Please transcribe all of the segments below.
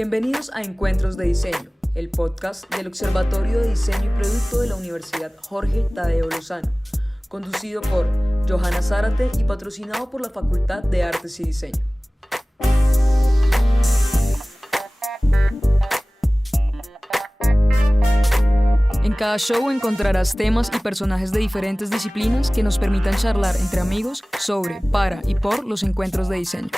Bienvenidos a Encuentros de Diseño, el podcast del Observatorio de Diseño y Producto de la Universidad Jorge Tadeo Lozano, conducido por Johanna Zárate y patrocinado por la Facultad de Artes y Diseño. En cada show encontrarás temas y personajes de diferentes disciplinas que nos permitan charlar entre amigos sobre, para y por los encuentros de diseño.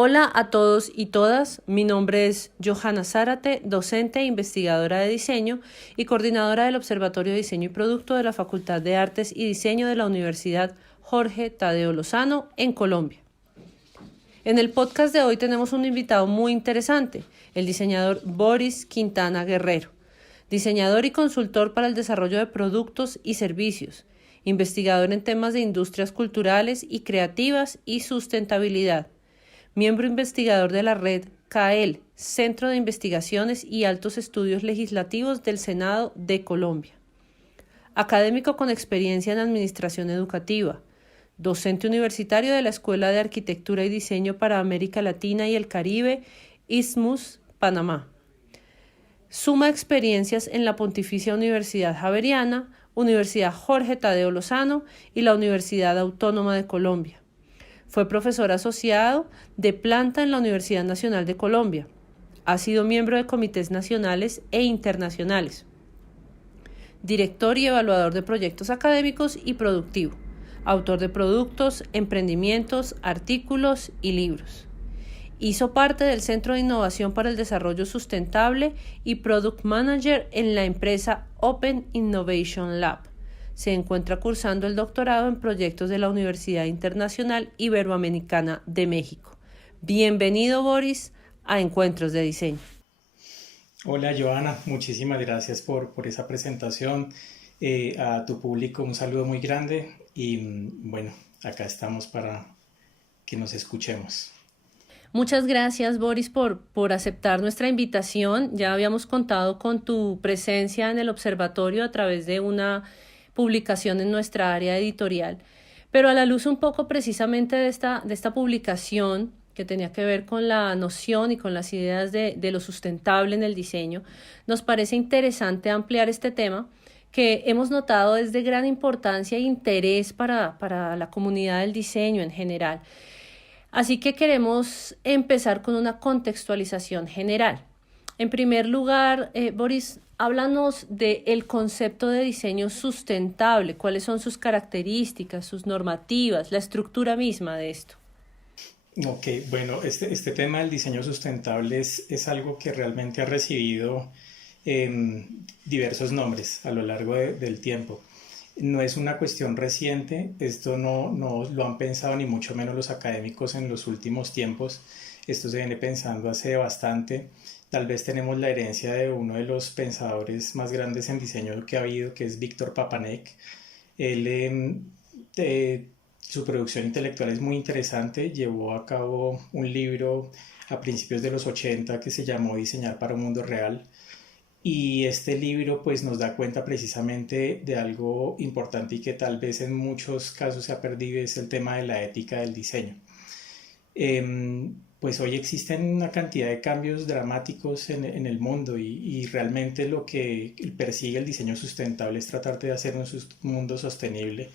Hola a todos y todas, mi nombre es Johanna Zárate, docente e investigadora de diseño y coordinadora del Observatorio de Diseño y Producto de la Facultad de Artes y Diseño de la Universidad Jorge Tadeo Lozano en Colombia. En el podcast de hoy tenemos un invitado muy interesante, el diseñador Boris Quintana Guerrero, diseñador y consultor para el desarrollo de productos y servicios, investigador en temas de industrias culturales y creativas y sustentabilidad, miembro investigador de la red CAEL, Centro de Investigaciones y Altos Estudios Legislativos del Senado de Colombia, académico con experiencia en administración educativa, docente universitario de la Escuela de Arquitectura y Diseño para América Latina y el Caribe, ISMUS, Panamá. Suma experiencias en la Pontificia Universidad Javeriana, Universidad Jorge Tadeo Lozano y la Universidad Autónoma de Colombia. Fue profesor asociado de planta en la Universidad Nacional de Colombia. Ha sido miembro de comités nacionales e internacionales. Director y evaluador de proyectos académicos y productivo. Autor de productos, emprendimientos, artículos y libros. Hizo parte del Centro de Innovación para el Desarrollo Sustentable y Product Manager en la empresa Open Innovation Lab. Se encuentra cursando el doctorado en proyectos de la Universidad Internacional Iberoamericana de México. Bienvenido, Boris, a Encuentros de Diseño. Hola, Johanna. Muchísimas gracias por esa presentación. A tu público un saludo muy grande y bueno, acá estamos para que nos escuchemos. Muchas gracias, Boris, por aceptar nuestra invitación. Ya habíamos contado con tu presencia en el observatorio a través de una publicación en nuestra área editorial, pero a la luz un poco precisamente de esta publicación que tenía que ver con la noción y con las ideas de lo sustentable en el diseño, nos parece interesante ampliar este tema que hemos notado es de gran importancia e interés para la comunidad del diseño en general. Así que queremos empezar con una contextualización general. En primer lugar, Boris, háblanos del concepto de diseño sustentable, cuáles son sus características, sus normativas, la estructura misma de esto. Ok, bueno, este tema del diseño sustentable es algo que realmente ha recibido diversos nombres a lo largo del tiempo. No es una cuestión reciente, esto no lo han pensado ni mucho menos los académicos en los últimos tiempos, esto se viene pensando hace bastante. Tal vez tenemos la herencia de uno de los pensadores más grandes en diseño que ha habido, que es Víctor Papanek. Su producción intelectual es muy interesante, llevó a cabo un libro a principios de los 80 que se llamó Diseñar para un mundo real. Y este libro pues nos da cuenta precisamente de algo importante y que tal vez en muchos casos se ha perdido, es el tema de la ética del diseño. Pues hoy existen una cantidad de cambios dramáticos en el mundo y realmente lo que persigue el diseño sustentable es tratar de hacer un mundo sostenible,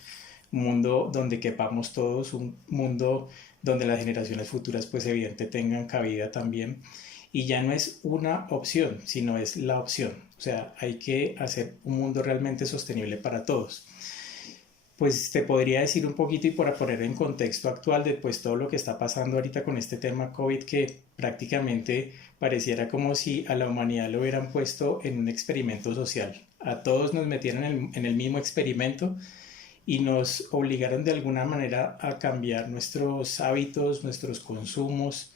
un mundo donde quepamos todos, un mundo donde las generaciones futuras pues evidente tengan cabida también. Y ya no es una opción, sino es la opción. O sea, hay que hacer un mundo realmente sostenible para todos. Pues te podría decir un poquito y para poner en contexto actual de pues, todo lo que está pasando ahorita con este tema COVID, que prácticamente pareciera como si a la humanidad lo hubieran puesto en un experimento social. A todos nos metieron en el mismo experimento y nos obligaron de alguna manera a cambiar nuestros hábitos, nuestros consumos,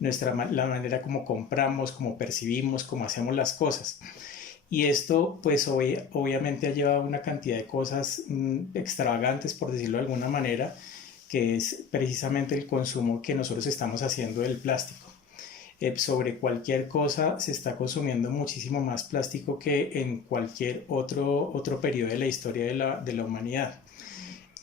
la manera como compramos, como percibimos, como hacemos las cosas. Y esto pues obviamente ha llevado a una cantidad de cosas extravagantes, por decirlo de alguna manera, que es precisamente el consumo que nosotros estamos haciendo del plástico. Sobre cualquier cosa se está consumiendo muchísimo más plástico que en cualquier otro periodo de la historia de la humanidad.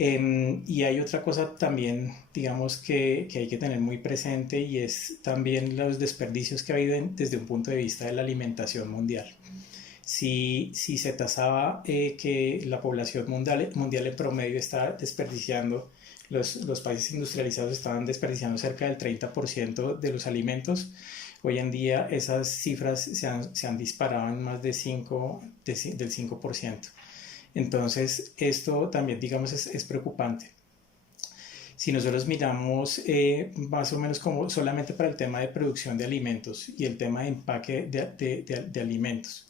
Y hay otra cosa también, digamos, que hay que tener muy presente y es también los desperdicios que ha habido desde un punto de vista de la alimentación mundial. Si se tasaba que la población mundial en promedio está desperdiciando, los países industrializados estaban desperdiciando cerca del 30% de los alimentos. Hoy en día esas cifras se han disparado en más de del 5%. Entonces esto también, digamos, es preocupante. Si nosotros miramos más o menos como solamente para el tema de producción de alimentos y el tema de empaque de alimentos,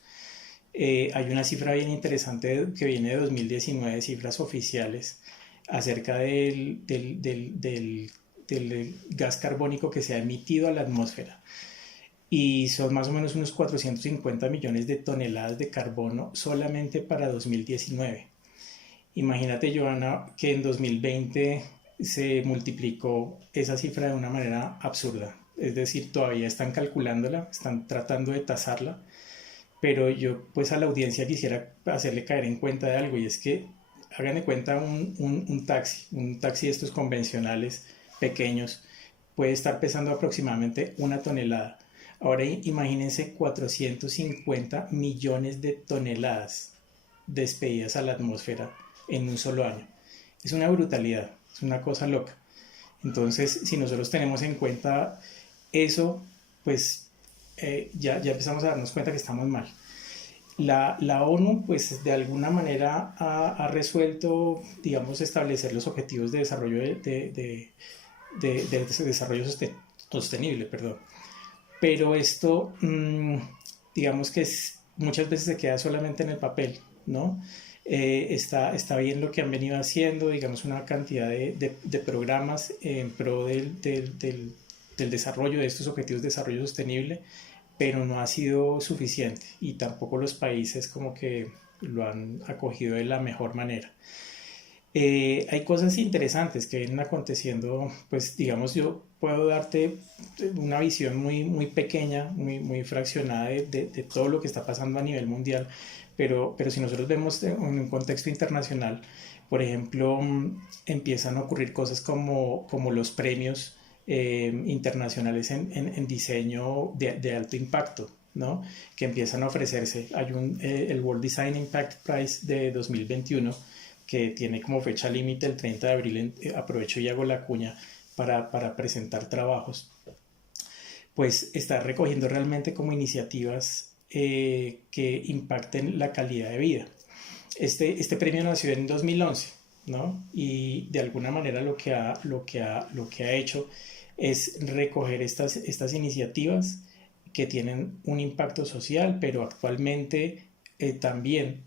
hay una cifra bien interesante que viene de 2019, cifras oficiales, acerca del gas carbónico que se ha emitido a la atmósfera. Y son más o menos unos 450 millones de toneladas de carbono solamente para 2019. Imagínate, Johanna, que en 2020 se multiplicó esa cifra de una manera absurda. Es decir, todavía están calculándola, están tratando de tasarla, pero yo pues a la audiencia quisiera hacerle caer en cuenta de algo, y es que hagan de cuenta un taxi de estos convencionales pequeños puede estar pesando aproximadamente 1 tonelada. Ahora imagínense 450 millones de toneladas despedidas a la atmósfera en un solo año. Es una brutalidad, es una cosa loca. Entonces, si nosotros tenemos en cuenta eso, pues ya empezamos a darnos cuenta que estamos mal. La ONU, pues de alguna manera ha resuelto, digamos, establecer los objetivos de desarrollo de desarrollo sostenible, perdón. Pero esto, digamos que muchas veces se queda solamente en el papel, ¿no? Está bien lo que han venido haciendo, digamos, una cantidad de programas en pro del desarrollo de estos objetivos de desarrollo sostenible, pero no ha sido suficiente y tampoco los países como que lo han acogido de la mejor manera. Hay cosas interesantes que vienen aconteciendo, pues digamos, yo puedo darte una visión muy pequeña, muy fraccionada de todo lo que está pasando a nivel mundial, pero si nosotros vemos en un contexto internacional, por ejemplo, empiezan a ocurrir cosas como los premios internacionales en diseño de alto impacto, ¿no? Que empiezan a ofrecerse. Hay el World Design Impact Prize de 2021 que tiene como fecha límite el 30 de abril, aprovecho y hago la cuña para presentar trabajos, pues está recogiendo realmente como iniciativas que impacten la calidad de vida. Este premio nació en 2011, ¿no? Y de alguna manera lo que ha hecho es recoger estas iniciativas que tienen un impacto social, pero actualmente también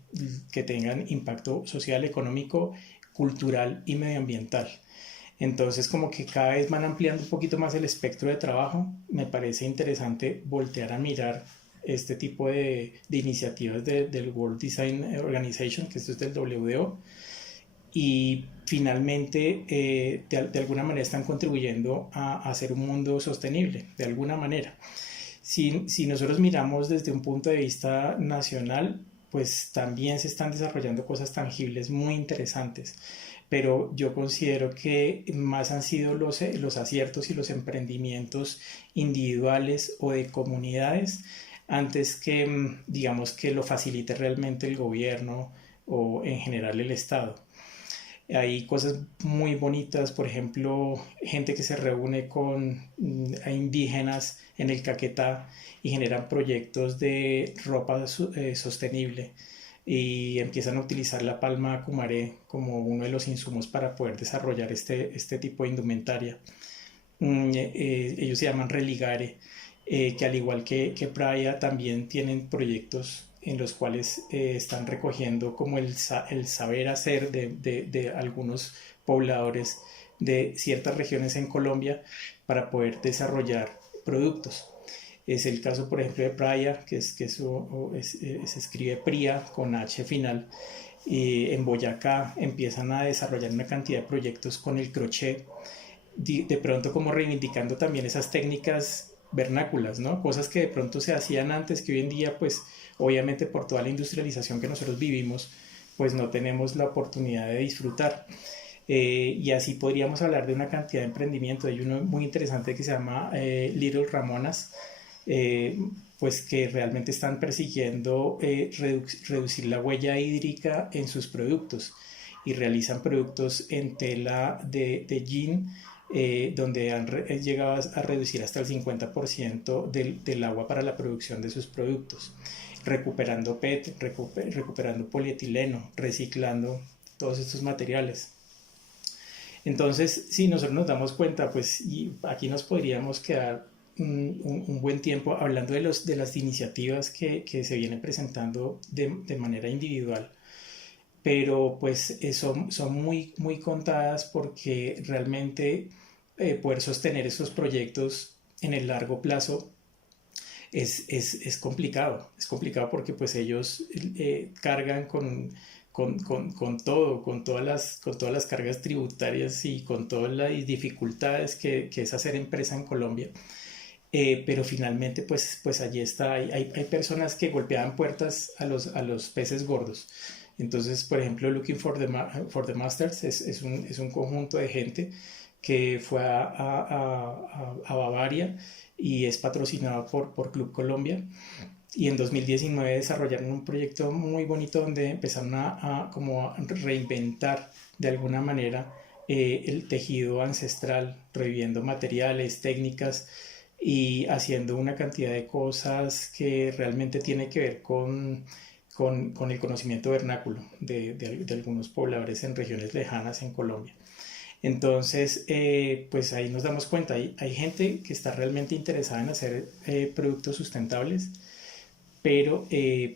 que tengan impacto social, económico, cultural y medioambiental. Entonces, como que cada vez van ampliando un poquito más el espectro de trabajo. Me parece interesante voltear a mirar este tipo de iniciativas del World Design Organization, que esto es del WDO, y finalmente de alguna manera están contribuyendo a hacer un mundo sostenible, de alguna manera. Si nosotros miramos desde un punto de vista nacional, pues también se están desarrollando cosas tangibles muy interesantes, pero yo considero que más han sido los aciertos y los emprendimientos individuales o de comunidades antes que, digamos, que lo facilite realmente el gobierno o en general el Estado. Hay cosas muy bonitas, por ejemplo, gente que se reúne con indígenas en el Caquetá y generan proyectos de ropa sostenible y empiezan a utilizar la palma cumaré como uno de los insumos para poder desarrollar este tipo de indumentaria. Ellos se llaman Religare, que al igual que Praia también tienen proyectos en los cuales están recogiendo como el saber hacer de algunos pobladores de ciertas regiones en Colombia para poder desarrollar productos. Es el caso, por ejemplo, de Praia, que se escribe Pria con H final. En Boyacá empiezan a desarrollar una cantidad de proyectos con el crochet, de pronto como reivindicando también esas técnicas vernáculas, ¿no? Cosas que de pronto se hacían antes, que hoy en día, pues, obviamente por toda la industrialización que nosotros vivimos, pues no tenemos la oportunidad de disfrutar. Y así podríamos hablar de una cantidad de emprendimiento. Hay uno muy interesante que se llama Little Ramonas, pues que realmente están persiguiendo reducir la huella hídrica en sus productos y realizan productos en tela de jean, donde han llegado a reducir hasta el 50% del agua para la producción de sus productos, recuperando PET, recuperando polietileno, reciclando todos estos materiales. Entonces, si nosotros nos damos cuenta, pues y aquí nos podríamos quedar un buen tiempo hablando de las iniciativas que se vienen presentando de manera individual, pero pues son muy contadas, porque realmente poder sostener estos proyectos en el largo plazo es complicado. Es complicado porque pues ellos cargan con todo, con todas las cargas tributarias y con todas las dificultades que es hacer empresa en Colombia. Pero finalmente pues allí está, hay personas que golpeaban puertas a los peces gordos. Entonces, por ejemplo, Looking for the Masters es un conjunto de gente que fue a Bavaria y es patrocinado por Club Colombia. Y en 2019 desarrollaron un proyecto muy bonito donde empezaron como a reinventar de alguna manera el tejido ancestral, reviviendo materiales, técnicas y haciendo una cantidad de cosas que realmente tiene que ver con el conocimiento vernáculo de algunos pobladores en regiones lejanas en Colombia. Entonces, pues ahí nos damos cuenta, hay gente que está realmente interesada en hacer productos sustentables, pero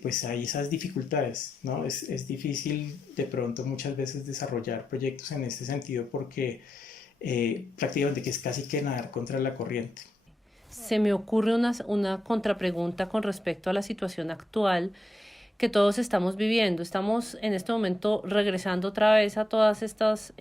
pues hay esas dificultades, ¿no? Es difícil de pronto muchas veces desarrollar proyectos en este sentido, porque prácticamente que es casi que nadar contra la corriente. Se me ocurre una contrapregunta con respecto a la situación actual que todos estamos viviendo. Estamos en este momento regresando otra vez a todas estas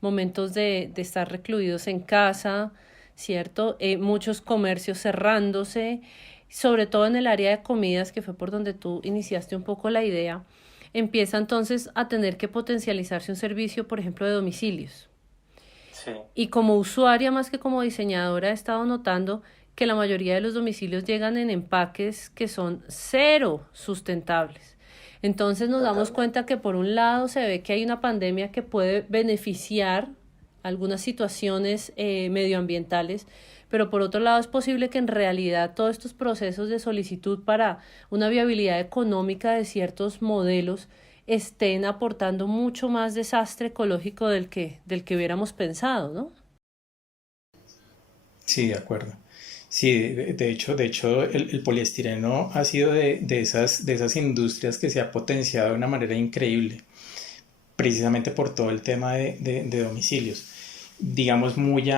momentos de estar recluidos en casa, ¿cierto? Muchos comercios cerrándose, sobre todo en el área de comidas, que fue por donde tú iniciaste un poco la idea. Empieza entonces a tener que potencializarse un servicio, por ejemplo, de domicilios. Sí. Y como usuaria más que como diseñadora he estado notando que la mayoría de los domicilios llegan en empaques que son cero sustentables. Entonces nos damos cuenta que por un lado se ve que hay una pandemia que puede beneficiar algunas situaciones medioambientales, pero por otro lado es posible que en realidad todos estos procesos de solicitud para una viabilidad económica de ciertos modelos estén aportando mucho más desastre ecológico del que hubiéramos pensado, ¿no? Sí, de acuerdo. Sí, de hecho el poliestireno ha sido de esas industrias que se ha potenciado de una manera increíble, precisamente por todo el tema de domicilios. Digamos, muy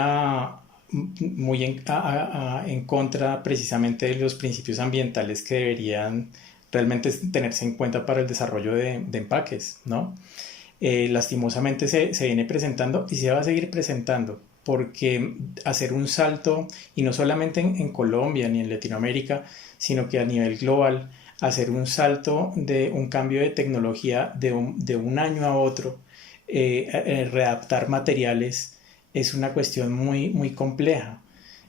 en contra precisamente de los principios ambientales que deberían realmente tenerse en cuenta para el desarrollo de empaques, ¿no? Lastimosamente se viene presentando y se va a seguir presentando, porque hacer un salto, y no solamente en Colombia ni en Latinoamérica, sino que a nivel global, hacer un salto de un cambio de tecnología de un año a otro, readaptar materiales, es una cuestión muy compleja.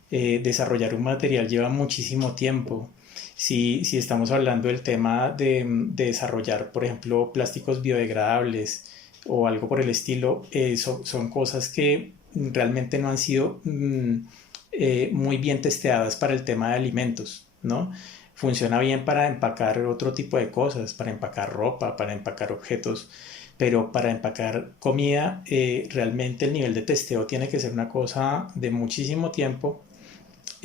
Desarrollar un material lleva muchísimo tiempo. Si estamos hablando del tema de desarrollar, por ejemplo, plásticos biodegradables o algo por el estilo, son cosas que realmente no han sido muy bien testeadas para el tema de alimentos, ¿no? Funciona bien para empacar otro tipo de cosas, para empacar ropa, para empacar objetos, pero para empacar comida realmente el nivel de testeo tiene que ser una cosa de muchísimo tiempo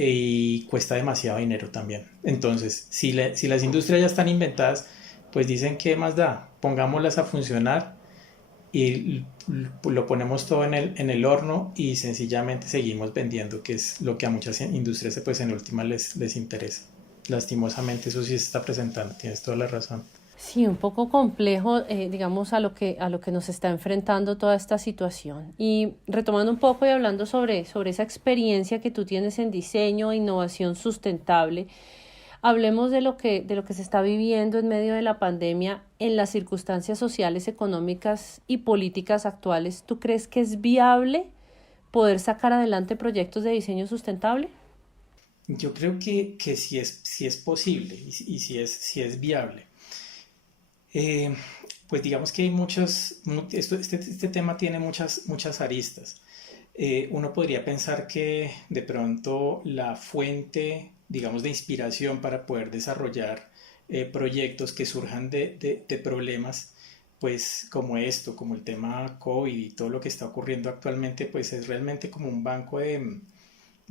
y cuesta demasiado dinero también. Entonces, si las industrias ya están inventadas, pues dicen, ¿qué más da? Pongámoslas a funcionar y lo ponemos todo en el horno y sencillamente seguimos vendiendo, que es lo que a muchas industrias pues en última les interesa. Lastimosamente eso sí se está presentando, tienes toda la razón. Sí, un poco complejo, digamos, a lo que nos está enfrentando toda esta situación. Y retomando un poco y hablando sobre esa experiencia que tú tienes en diseño e innovación sustentable, Hablemos de lo que se está viviendo en medio de la pandemia en las circunstancias sociales, económicas y políticas actuales. ¿Tú crees que es viable poder sacar adelante proyectos de diseño sustentable? Yo creo que sí es posible y sí es viable. Eh, pues digamos que hay este tema tiene muchas aristas. Uno podría pensar que de pronto la fuente, digamos, de inspiración para poder desarrollar proyectos que surjan de problemas, pues como esto, como el tema COVID y todo lo que está ocurriendo actualmente, pues es realmente como un banco de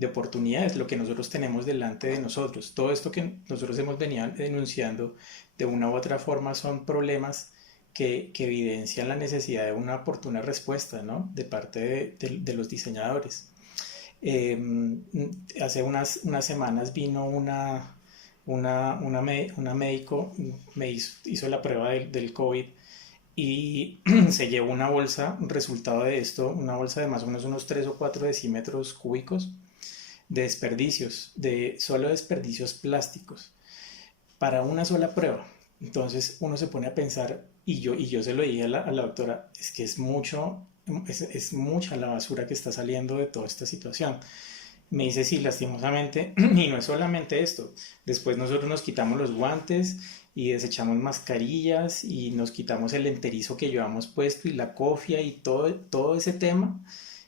oportunidades, lo que nosotros tenemos delante de nosotros. Todo esto que nosotros hemos venido denunciando de una u otra forma son problemas que evidencian la necesidad de una oportuna respuesta, ¿no? De parte de los diseñadores. Eh, Hace unas semanas vino una médico, hizo la prueba del COVID y se llevó una bolsa, resultado de esto, una bolsa de más o menos unos 3 o 4 decímetros cúbicos de desperdicios, de solo desperdicios plásticos, para una sola prueba. Entonces uno se pone a pensar, y yo se lo dije a la doctora, es que es mucha la basura que está saliendo de toda esta situación. Me dice, sí, lastimosamente, y no es solamente esto. Después nosotros nos quitamos los guantes y desechamos mascarillas y nos quitamos el enterizo que llevamos puesto y la cofia y todo ese tema.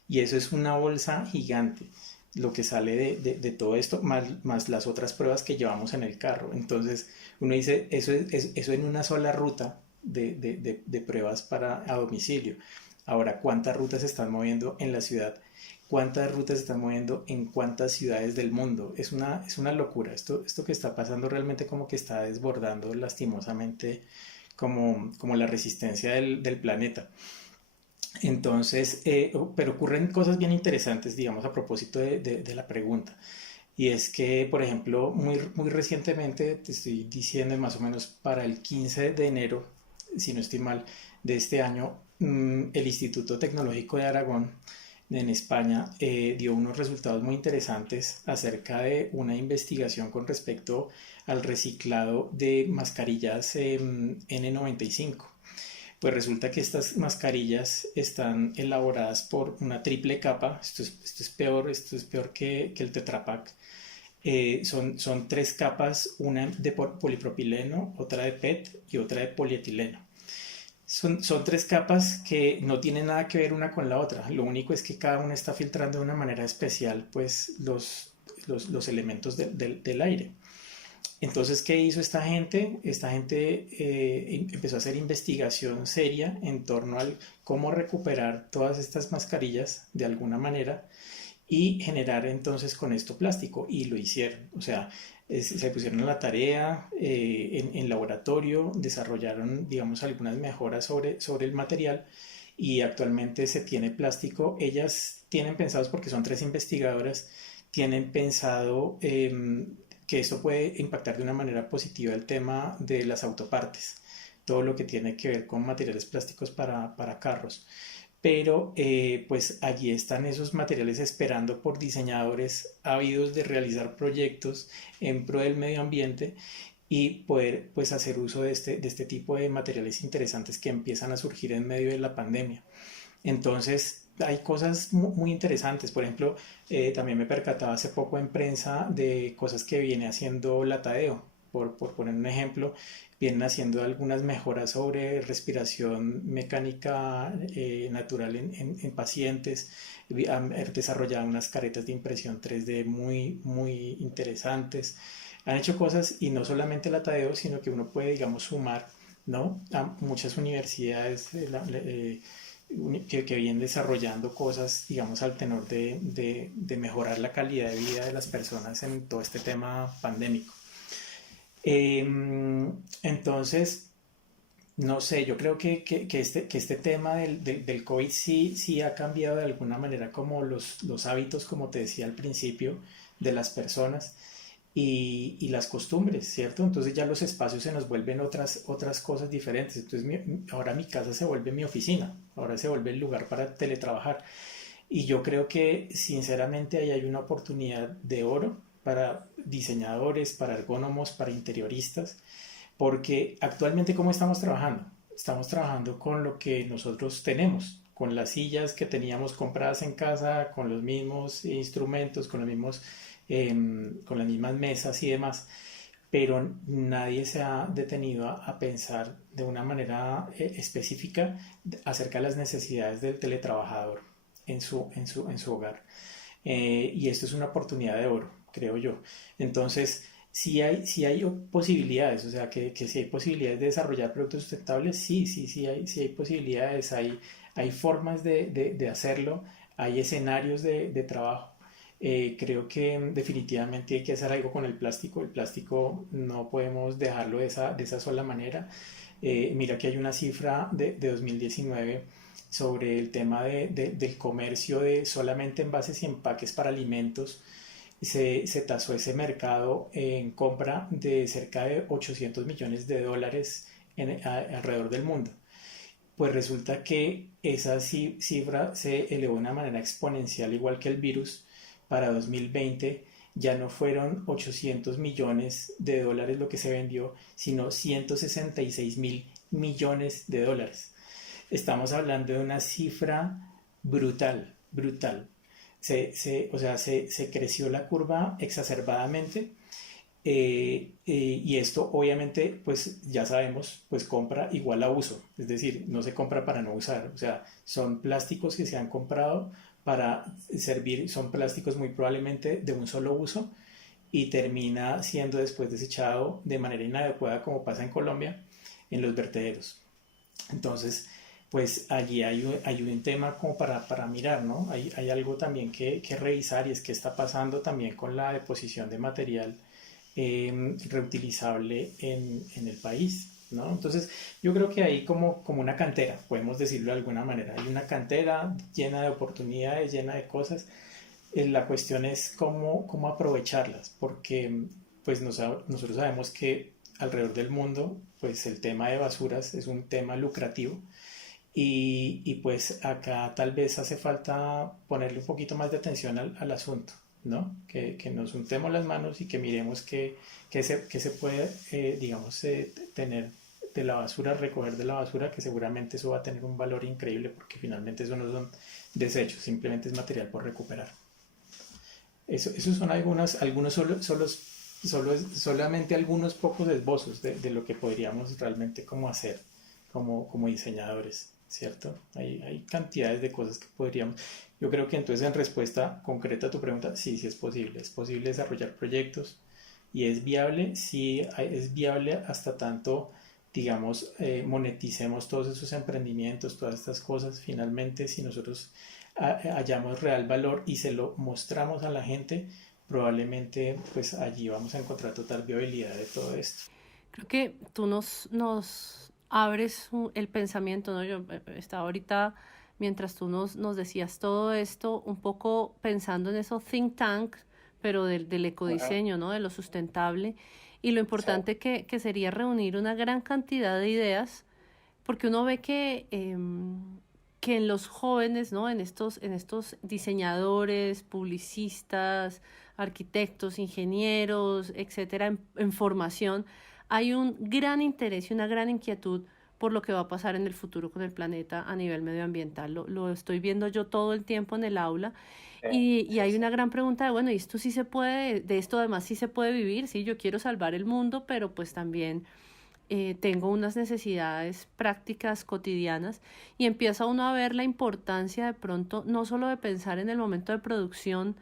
Y eso es una bolsa gigante, lo que sale de todo esto, más las otras pruebas que llevamos en el carro. Entonces uno dice, eso en una sola ruta de pruebas a domicilio. Ahora, ¿cuántas rutas se están moviendo en la ciudad? ¿Cuántas rutas se están moviendo en cuántas ciudades del mundo? Es una locura. Esto que está pasando realmente como que está desbordando lastimosamente como la resistencia del planeta. Entonces, pero ocurren cosas bien interesantes, digamos, a propósito de la pregunta. Y es que, por ejemplo, muy recientemente, te estoy diciendo más o menos para el 15 de enero, si no estoy mal, de este año, el Instituto Tecnológico de Aragón en España dio unos resultados muy interesantes acerca de una investigación con respecto al reciclado de mascarillas N95. Pues resulta que estas mascarillas están elaboradas por una triple capa. Esto es peor que el Tetra Pak. Son tres capas, una de polipropileno, otra de PET y otra de polietileno. Son tres capas que no tienen nada que ver una con la otra. Lo único es que cada una está filtrando de una manera especial pues, los elementos del aire. Entonces, ¿qué hizo esta gente? Esta gente empezó a hacer investigación seria en torno al cómo recuperar todas estas mascarillas de alguna manera y generar entonces con esto plástico. Y lo hicieron. O sea, se pusieron a la tarea en laboratorio, desarrollaron, digamos, algunas mejoras sobre el material y actualmente se tiene plástico. Ellas tienen pensados, porque son tres investigadoras, tienen pensado que esto puede impactar de una manera positiva el tema de las autopartes, todo lo que tiene que ver con materiales plásticos para carros. Pero pues allí están esos materiales esperando por diseñadores ávidos de realizar proyectos en pro del medio ambiente y poder pues hacer uso de este tipo de materiales interesantes que empiezan a surgir en medio de la pandemia. Entonces, hay cosas muy interesantes. Por ejemplo, también me percataba hace poco en prensa de cosas que viene haciendo Latadeo. Por poner un ejemplo, vienen haciendo algunas mejoras sobre respiración mecánica natural en pacientes. Han desarrollado unas caretas de impresión 3D muy interesantes. Han hecho cosas y no solamente Latadeo, sino que uno puede, digamos, sumar, ¿no? A muchas universidades que vienen desarrollando cosas, digamos, al tenor de mejorar la calidad de vida de las personas en todo este tema pandémico. Entonces, no sé, yo creo que este tema del COVID sí ha cambiado de alguna manera como los hábitos, como te decía al principio, de las personas y las costumbres, ¿cierto? Entonces ya los espacios se nos vuelven otras cosas diferentes. Entonces ahora mi casa se vuelve mi oficina, ahora se vuelve el lugar para teletrabajar. Y yo creo que sinceramente ahí hay una oportunidad de oro para diseñadores, para ergónomos, para interioristas, porque actualmente ¿cómo estamos trabajando? Estamos trabajando con lo que nosotros tenemos, con las sillas que teníamos compradas en casa, con los mismos instrumentos, con las mismas mesas y demás, pero nadie se ha detenido a pensar de una manera específica acerca de las necesidades del teletrabajador en su hogar. Y esto es una oportunidad de oro, creo yo. Entonces, si hay posibilidades, o sea, que si hay posibilidades de desarrollar productos sustentables, sí hay posibilidades, hay formas de hacerlo, hay escenarios de trabajo. Creo que definitivamente hay que hacer algo con el plástico. El plástico no podemos dejarlo de esa sola manera. Mira que hay una cifra de 2019 sobre el tema del comercio de solamente envases y empaques para alimentos. Se tasó ese mercado en compra de cerca de 800 millones de dólares alrededor del mundo. Pues resulta que esa cifra se elevó de una manera exponencial, igual que el virus. Para 2020 ya no fueron 800 millones de dólares lo que se vendió, sino 166 mil millones de dólares. Estamos hablando de una cifra brutal, brutal. O sea, se creció la curva exacerbadamente, y esto obviamente pues ya sabemos, pues compra igual a uso, es decir, no se compra para no usar, o sea, son plásticos que se han comprado para servir, son plásticos muy probablemente de un solo uso y termina siendo después desechado de manera inadecuada, como pasa en Colombia, en los vertederos. Entonces, pues allí hay un tema como para mirar, ¿no? Hay algo también que revisar, y es qué está pasando también con la deposición de material reutilizable en el país, ¿no? Entonces, yo creo que hay como una cantera, podemos decirlo de alguna manera. Hay una cantera llena de oportunidades, llena de cosas. La cuestión es cómo aprovecharlas, porque pues nosotros sabemos que alrededor del mundo, pues el tema de basuras es un tema lucrativo. Y pues acá tal vez hace falta ponerle un poquito más de atención al asunto, ¿no? Que nos untemos las manos y que miremos qué se puede, digamos, tener de la basura, recoger de la basura, que seguramente eso va a tener un valor increíble, porque finalmente eso no son desechos, simplemente es material por recuperar. Esos son solamente algunos pocos esbozos de lo que podríamos realmente como hacer como diseñadores, ¿cierto? Hay cantidades de cosas que podríamos. Yo creo que entonces, en respuesta concreta a tu pregunta, sí es posible. Es posible desarrollar proyectos y es viable, sí es viable hasta tanto, digamos, moneticemos todos esos emprendimientos, todas estas cosas. Finalmente, si nosotros hallamos real valor y se lo mostramos a la gente, probablemente pues allí vamos a encontrar total viabilidad de todo esto. Creo que tú nos abres el pensamiento, ¿no? Yo estaba ahorita, mientras tú nos decías todo esto, un poco pensando en eso think tank, pero del ecodiseño, ¿no? De lo sustentable, y lo importante que sería reunir una gran cantidad de ideas, porque uno ve que en los jóvenes, ¿no? En estos diseñadores, publicistas, arquitectos, ingenieros, etcétera, en formación, hay un gran interés y una gran inquietud por lo que va a pasar en el futuro con el planeta a nivel medioambiental. Lo estoy viendo yo todo el tiempo en el aula, y hay una gran pregunta de, bueno, ¿y esto sí se puede, de esto además sí se puede vivir? Sí, yo quiero salvar el mundo, pero pues también tengo unas necesidades prácticas cotidianas, y empieza uno a ver la importancia de pronto no solo de pensar en el momento de producción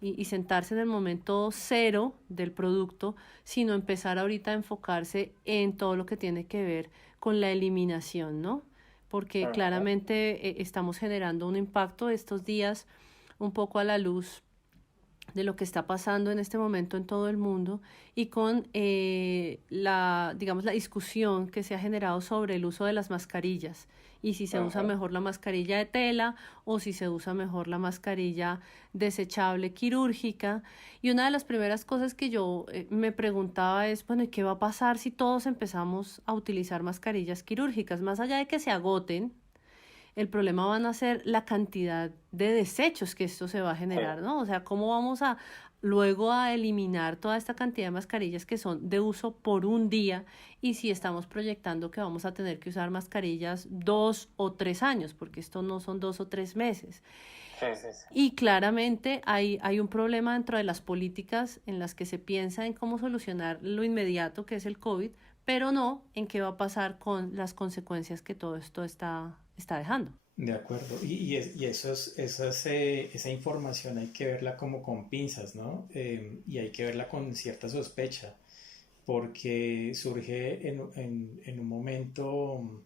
y sentarse en el momento cero del producto, sino empezar ahorita a enfocarse en todo lo que tiene que ver con la eliminación, ¿no? Porque claramente estamos generando un impacto estos días un poco a la luz de lo que está pasando en este momento en todo el mundo, y con digamos, la discusión que se ha generado sobre el uso de las mascarillas, y si se usa mejor la mascarilla de tela o si se usa mejor la mascarilla desechable quirúrgica. Y una de las primeras cosas que yo me preguntaba es, bueno, ¿y qué va a pasar si todos empezamos a utilizar mascarillas quirúrgicas? Más allá de que se agoten, el problema van a ser la cantidad de desechos que esto se va a generar, ¿no? O sea, cómo vamos a luego a eliminar toda esta cantidad de mascarillas que son de uso por un día y si estamos proyectando que vamos a tener que usar mascarillas 2 o 3 años, porque esto no son 2 o 3 meses. Sí, sí, sí. Y claramente hay un problema dentro de las políticas en las que se piensa en cómo solucionar lo inmediato que es el COVID, pero no en qué va a pasar con las consecuencias que todo esto está dejando. De acuerdo, esa información hay que verla como con pinzas, ¿no? Y hay que verla con cierta sospecha, porque surge en un momento,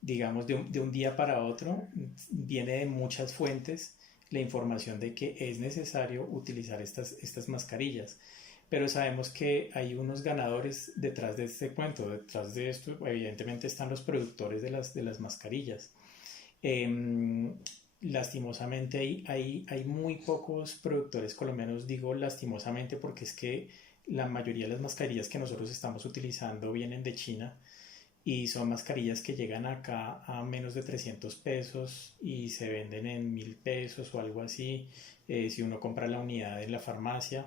digamos, de un día para otro, viene de muchas fuentes la información de que es necesario utilizar estas mascarillas. Pero sabemos que hay unos ganadores detrás de este cuento, detrás de esto, evidentemente están los productores de las mascarillas. Lastimosamente hay muy pocos productores colombianos, digo lastimosamente porque es que la mayoría de las mascarillas que nosotros estamos utilizando vienen de China y son mascarillas que llegan acá a menos de 300 pesos y se venden en 1.000 pesos o algo así, si uno compra la unidad en la farmacia.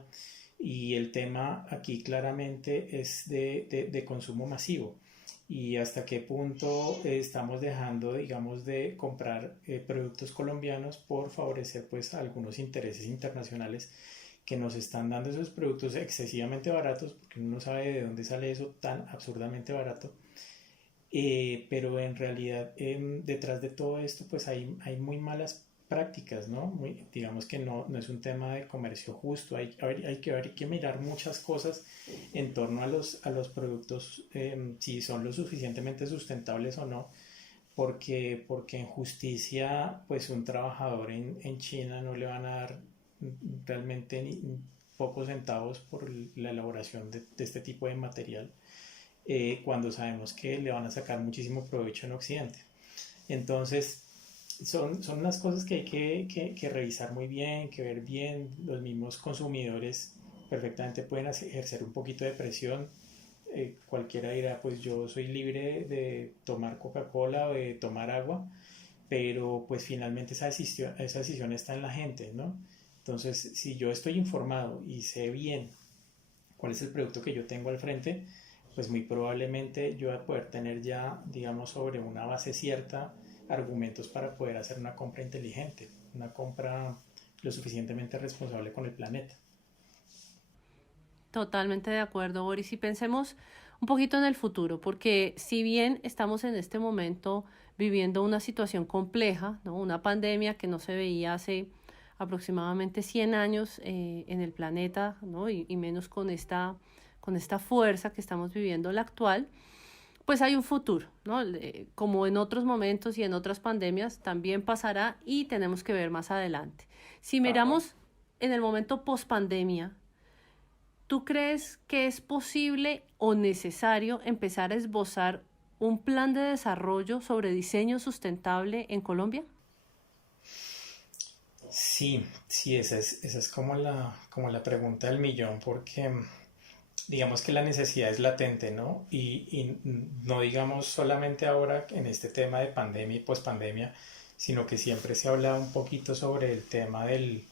Y el tema aquí claramente es de consumo masivo y hasta qué punto estamos dejando, digamos, de comprar productos colombianos por favorecer pues algunos intereses internacionales que nos están dando esos productos excesivamente baratos, porque uno no sabe de dónde sale eso tan absurdamente barato. Pero en realidad detrás de todo esto pues hay muy malas prácticas, ¿no? Digamos que no es un tema de comercio justo, hay que mirar muchas cosas en torno a los productos, si son lo suficientemente sustentables o no, porque en justicia, pues un trabajador en China no le van a dar realmente ni pocos centavos por la elaboración de este tipo de material, cuando sabemos que le van a sacar muchísimo provecho en Occidente. Entonces, son unas cosas que hay que revisar muy bien, que ver bien. Los mismos consumidores perfectamente pueden ejercer un poquito de presión. Cualquiera dirá, pues yo soy libre de tomar Coca-Cola o de tomar agua, pero pues finalmente esa decisión está en la gente, ¿no? Entonces, si yo estoy informado y sé bien cuál es el producto que yo tengo al frente, pues muy probablemente yo voy a poder tener ya, digamos, sobre una base cierta, argumentos para poder hacer una compra inteligente, una compra lo suficientemente responsable con el planeta. Totalmente de acuerdo, Boris. Y pensemos un poquito en el futuro, porque si bien estamos en este momento viviendo una situación compleja, ¿no? Una pandemia que no se veía hace aproximadamente 100 años en el planeta, ¿no? Y menos con esta fuerza que estamos viviendo la actual, pues hay un futuro, ¿no? Como en otros momentos y en otras pandemias también pasará y tenemos que ver más adelante. Si miramos en el momento post-pandemia, ¿tú crees que es posible o necesario empezar a esbozar un plan de desarrollo sobre diseño sustentable en Colombia? Sí, esa es como la pregunta del millón, porque digamos que la necesidad es latente, ¿no? Y no digamos solamente ahora en este tema de pandemia y pospandemia, sino que siempre se habla un poquito sobre el tema del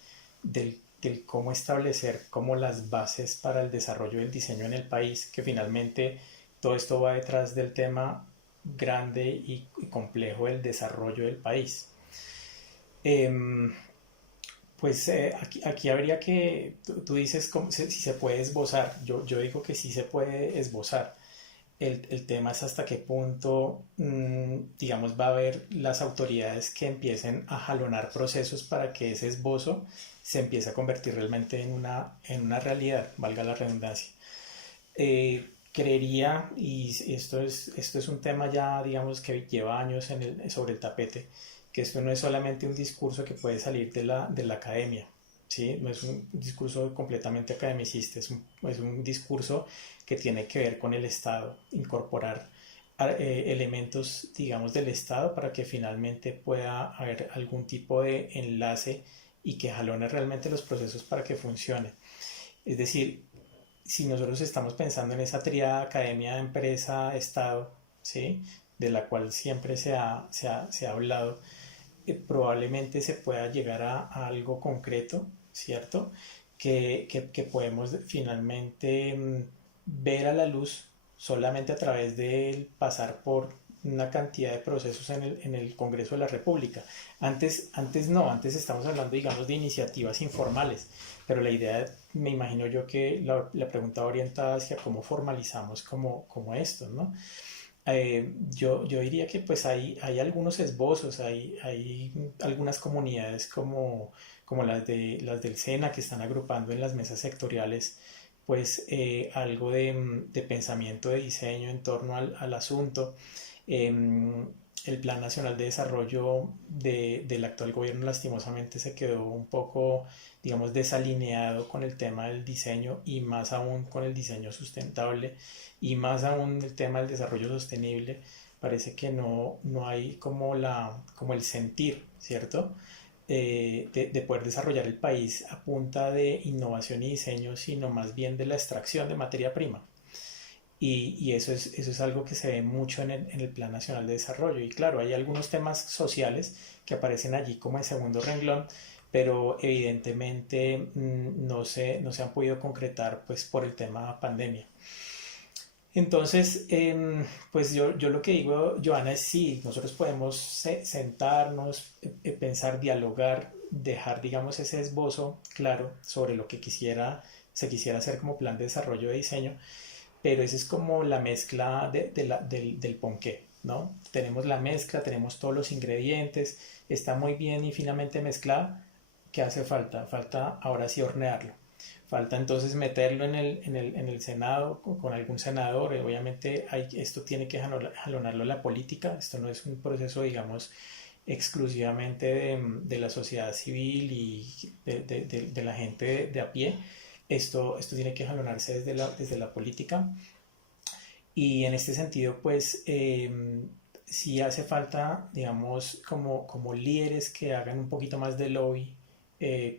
cómo establecer como las bases para el desarrollo del diseño en el país, que finalmente todo esto va detrás del tema grande y complejo del desarrollo del país. Pues aquí habría que, tú dices si se puede esbozar, yo digo que sí se puede esbozar. El tema es hasta qué punto, digamos, va a haber las autoridades que empiecen a jalonar procesos para que ese esbozo se empiece a convertir realmente en una realidad, valga la redundancia. Creería, y esto es un tema ya, digamos, que lleva años sobre el tapete, que esto no es solamente un discurso que puede salir de la academia, ¿sí? No es un discurso completamente academicista, es un discurso que tiene que ver con el Estado, incorporar elementos, digamos, del Estado para que finalmente pueda haber algún tipo de enlace y que jalone realmente los procesos para que funcione. Es decir, si nosotros estamos pensando en esa tríada academia, empresa, Estado, ¿sí? De la cual siempre se ha hablado, probablemente se pueda llegar a algo concreto, ¿cierto? Que podemos finalmente ver a la luz solamente a través de pasar por una cantidad de procesos en el Congreso de la República. Antes no, antes estamos hablando, digamos, de iniciativas informales, pero la idea, me imagino yo que la pregunta orientada hacia cómo formalizamos como esto, ¿no? Yo diría que pues hay algunos esbozos, hay algunas comunidades como las del SENA que están agrupando en las mesas sectoriales pues algo de pensamiento de diseño en torno al asunto. El Plan Nacional de Desarrollo del actual gobierno lastimosamente se quedó un poco, digamos, desalineado con el tema del diseño y más aún con el diseño sustentable y más aún el tema del desarrollo sostenible. Parece que no hay como el sentir, ¿cierto? De poder desarrollar el país a punta de innovación y diseño, sino más bien de la extracción de materia prima. Y eso es algo que se ve mucho en el Plan Nacional de Desarrollo. Y claro, hay algunos temas sociales que aparecen allí como en segundo renglón, pero evidentemente no se han podido concretar pues, por el tema pandemia. Entonces, pues yo lo que digo, Joana, es sí, nosotros podemos sentarnos, pensar, dialogar, dejar, digamos, ese esbozo claro sobre lo que se quisiera hacer como plan de desarrollo de diseño, pero esa es como la mezcla del ponqué, ¿no? Tenemos la mezcla, tenemos todos los ingredientes, está muy bien y finamente mezclada. ¿Qué hace falta? Falta ahora sí hornearlo. Falta entonces meterlo en el Senado con algún senador. Obviamente esto tiene que jalonarlo la política. Esto no es un proceso, digamos, exclusivamente de la sociedad civil y de la gente de a pie. Esto tiene que jalonarse desde la política. Y en este sentido, pues, sí hace falta, digamos, como líderes que hagan un poquito más de lobby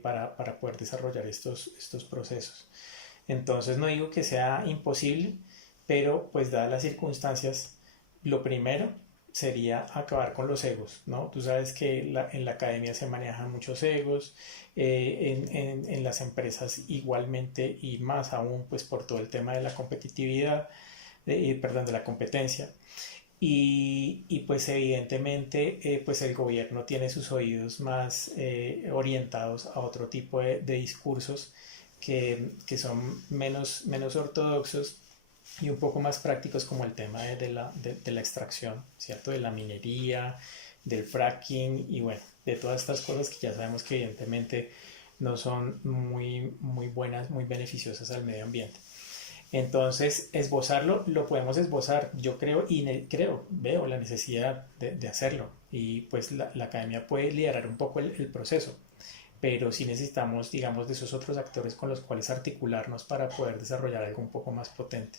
para poder desarrollar estos procesos. Entonces no digo que sea imposible, pero pues dadas las circunstancias, lo primero sería acabar con los egos, ¿no? Tú sabes que en la academia se manejan muchos egos, en las empresas igualmente y más aún pues por todo el tema de la competitividad, perdón, de la competencia. Pues evidentemente pues el gobierno tiene sus oídos más orientados a otro tipo de discursos que son menos ortodoxos y un poco más prácticos como el tema de la extracción, ¿cierto? De la minería, del fracking y bueno, de todas estas cosas que ya sabemos que evidentemente no son muy buenas, muy beneficiosas al medio ambiente. Entonces, esbozarlo, lo podemos esbozar, yo creo veo la necesidad de hacerlo y pues la academia puede liderar un poco el proceso, pero sí necesitamos, digamos, de esos otros actores con los cuales articularnos para poder desarrollar algo un poco más potente.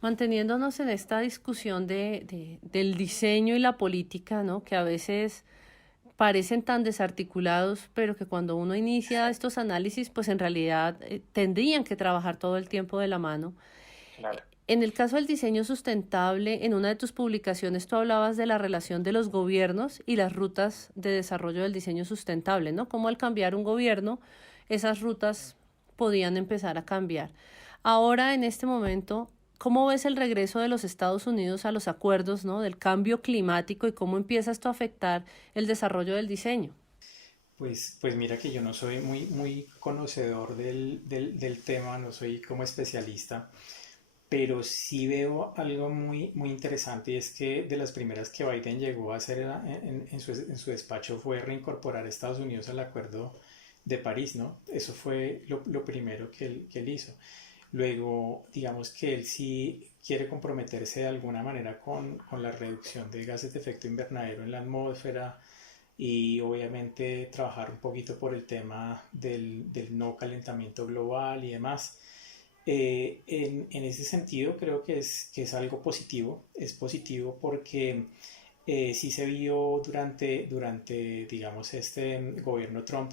Manteniéndonos en esta discusión del diseño y la política, ¿no? Que a veces parecen tan desarticulados, pero que cuando uno inicia estos análisis, pues en realidad tendrían que trabajar todo el tiempo de la mano. Claro. En el caso del diseño sustentable, en una de tus publicaciones tú hablabas de la relación de los gobiernos y las rutas de desarrollo del diseño sustentable, ¿no? Cómo al cambiar un gobierno, esas rutas podían empezar a cambiar. Ahora, en este momento, ¿cómo ves el regreso de los Estados Unidos a los acuerdos, ¿no? Del cambio climático y cómo empieza esto a afectar el desarrollo del diseño? Pues mira que yo no soy muy conocedor del tema, no soy como especialista, pero sí veo algo muy interesante y es que de las primeras que Biden llegó a hacer en su despacho fue reincorporar a Estados Unidos al Acuerdo de París, ¿no? Eso fue lo primero que él hizo. Luego, digamos que él sí quiere comprometerse de alguna manera con la reducción de gases de efecto invernadero en la atmósfera y obviamente trabajar un poquito por el tema del no calentamiento global y demás. En ese sentido creo que es algo positivo, es positivo porque sí se vio durante digamos, este gobierno Trump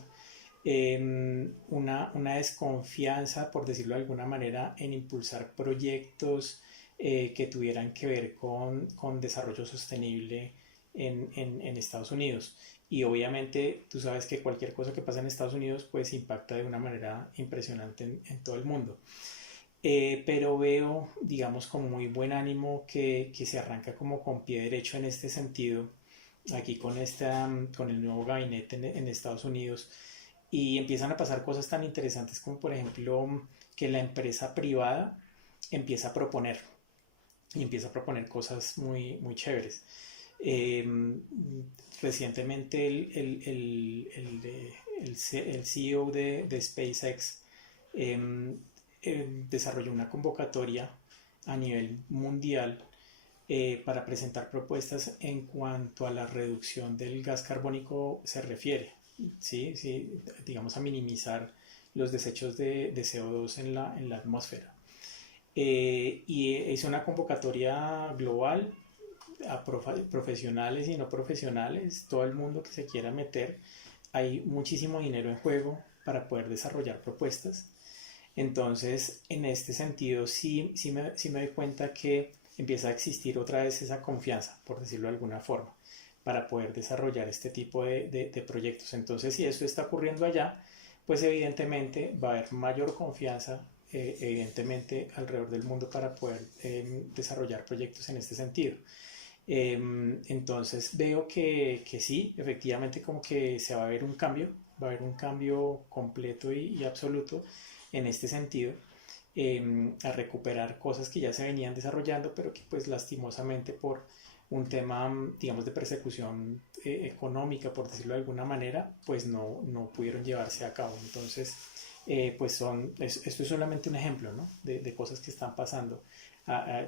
una desconfianza, por decirlo de alguna manera, en impulsar proyectos que tuvieran que ver con desarrollo sostenible en Estados Unidos. Y obviamente tú sabes que cualquier cosa que pasa en Estados Unidos pues impacta de una manera impresionante en todo el mundo. Pero veo, digamos, con muy buen ánimo que se arranca como con pie derecho en este sentido, aquí con el nuevo gabinete en Estados Unidos, y empiezan a pasar cosas tan interesantes como, por ejemplo, que la empresa privada empieza a proponer, y empieza a proponer cosas muy, muy chéveres. Eh, Recientemente el CEO de SpaceX eh, desarrolló una convocatoria a nivel mundial para presentar propuestas en cuanto a la reducción del gas carbónico se refiere, ¿sí? Sí, digamos a minimizar los desechos de CO2 en la atmósfera. Y es una convocatoria global a profesionales y no profesionales, todo el mundo que se quiera meter. Hay muchísimo dinero en juego para poder desarrollar propuestas. Entonces, en este sentido, sí me doy cuenta que empieza a existir otra vez esa confianza, por decirlo de alguna forma, para poder desarrollar este tipo de proyectos. Entonces, si eso está ocurriendo allá, pues evidentemente va a haber mayor confianza, evidentemente, alrededor del mundo para poder desarrollar proyectos en este sentido. Entonces veo que sí, efectivamente como que se va a ver un cambio, va a haber un cambio completo y absoluto en este sentido, a recuperar cosas que ya se venían desarrollando, pero que pues lastimosamente por un tema, digamos, de persecución económica, por decirlo de alguna manera, pues no pudieron llevarse a cabo. Entonces, pues esto es solamente un ejemplo, ¿no? de cosas que están pasando